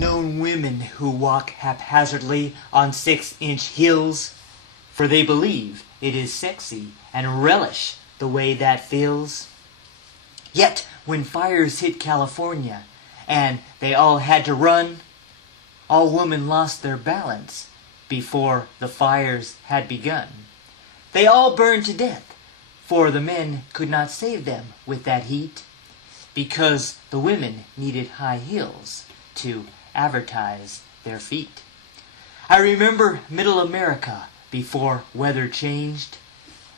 known women who walk haphazardly on 6-inch heels, for they believe it is sexy and relish the way that feels. Yet when fires hit California and they all had to run, all women lost their balance before the fires had begun. They all burned to death, for the men could not save them with that heat, because the women needed high heels to advertise their feet. I remember middle America before weather changed,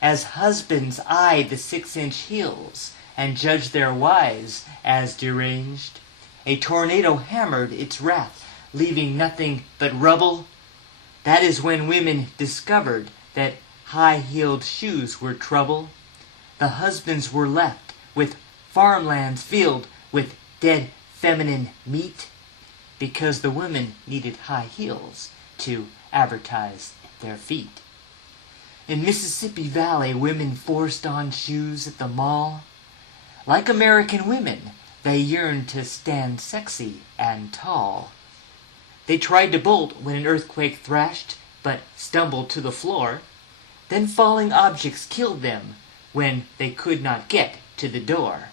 as husbands eyed the 6-inch heels and judged their wives as deranged. A tornado hammered its wrath, leaving nothing but rubble. That is when women discovered that high-heeled shoes were trouble. The husbands were left with farmlands filled with dead feminine meat, because the women needed high heels to advertise their feet. In Mississippi Valley, women forced on shoes at the mall. Like American women, they yearned to stand sexy and tall. They tried to bolt when an earthquake thrashed, but stumbled to the floor. Then falling objects killed them when they could not get to the door.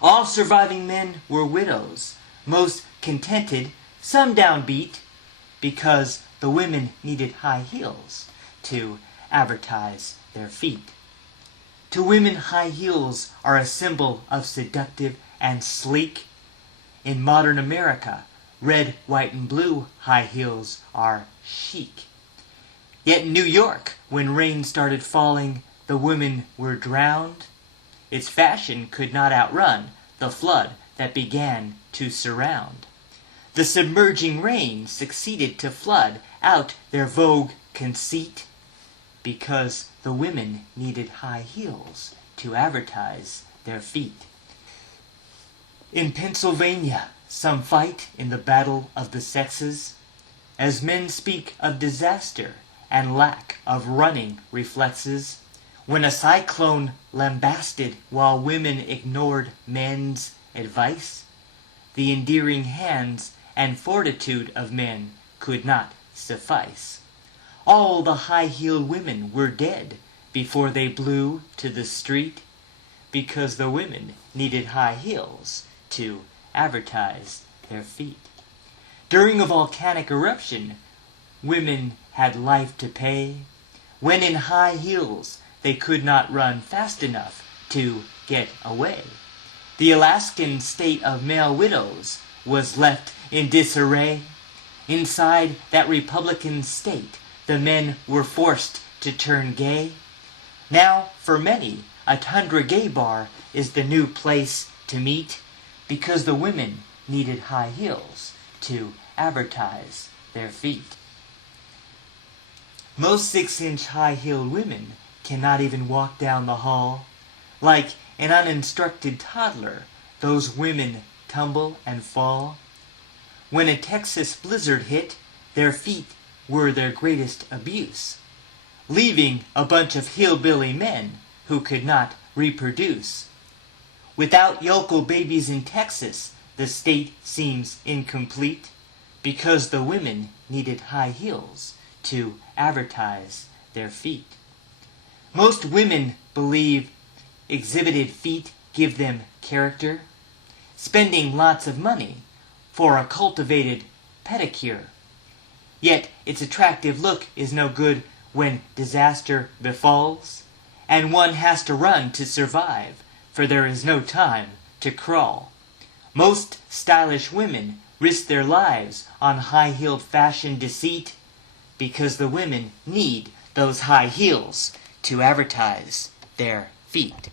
All surviving men were widows, most contented, some downbeat, because the women needed high heels to advertise their feet. To women, high heels are a symbol of seductive and sleek. In modern America, red, white, and blue high heels are chic. Yet in New York, when rain started falling, the women were drowned. Its fashion could not outrun the flood that began to surround. The submerging rain succeeded to flood out their vogue conceit, because the women needed high heels to advertise their feet. In Pennsylvania, some fight in the battle of the sexes, as men speak of disaster and lack of running reflexes, when a cyclone lambasted while women ignored men's advice. The endearing hands and fortitude of men could not suffice. All the high-heeled women were dead before they blew to the street, because the women needed high heels to advertise their feet. During a volcanic eruption, women had life to pay. When in high heels, they could not run fast enough to get away. The Alaskan state of male widows was left in disarray. Inside that Republican state, the men were forced to turn gay. Now, for many, a tundra gay bar is the new place to meet, because the women needed high heels to advertise their feet. Most 6-inch high-heeled women cannot even walk down the hall. Like an uninstructed toddler, those women tumble and fall. When a Texas blizzard hit, their feet were their greatest abuse, leaving a bunch of hillbilly men who could not reproduce. Without yokel babies in Texas, the state seems incomplete, because the women needed high heels to advertise their feet. Most women believe exhibited feet give them character, spending lots of money for a cultivated pedicure. Yet its attractive look is no good when disaster befalls, and one has to run to survive, for there is no time to crawl. Most stylish women risk their lives on high-heeled fashion deceit, because the women need those high heels to advertise their feet.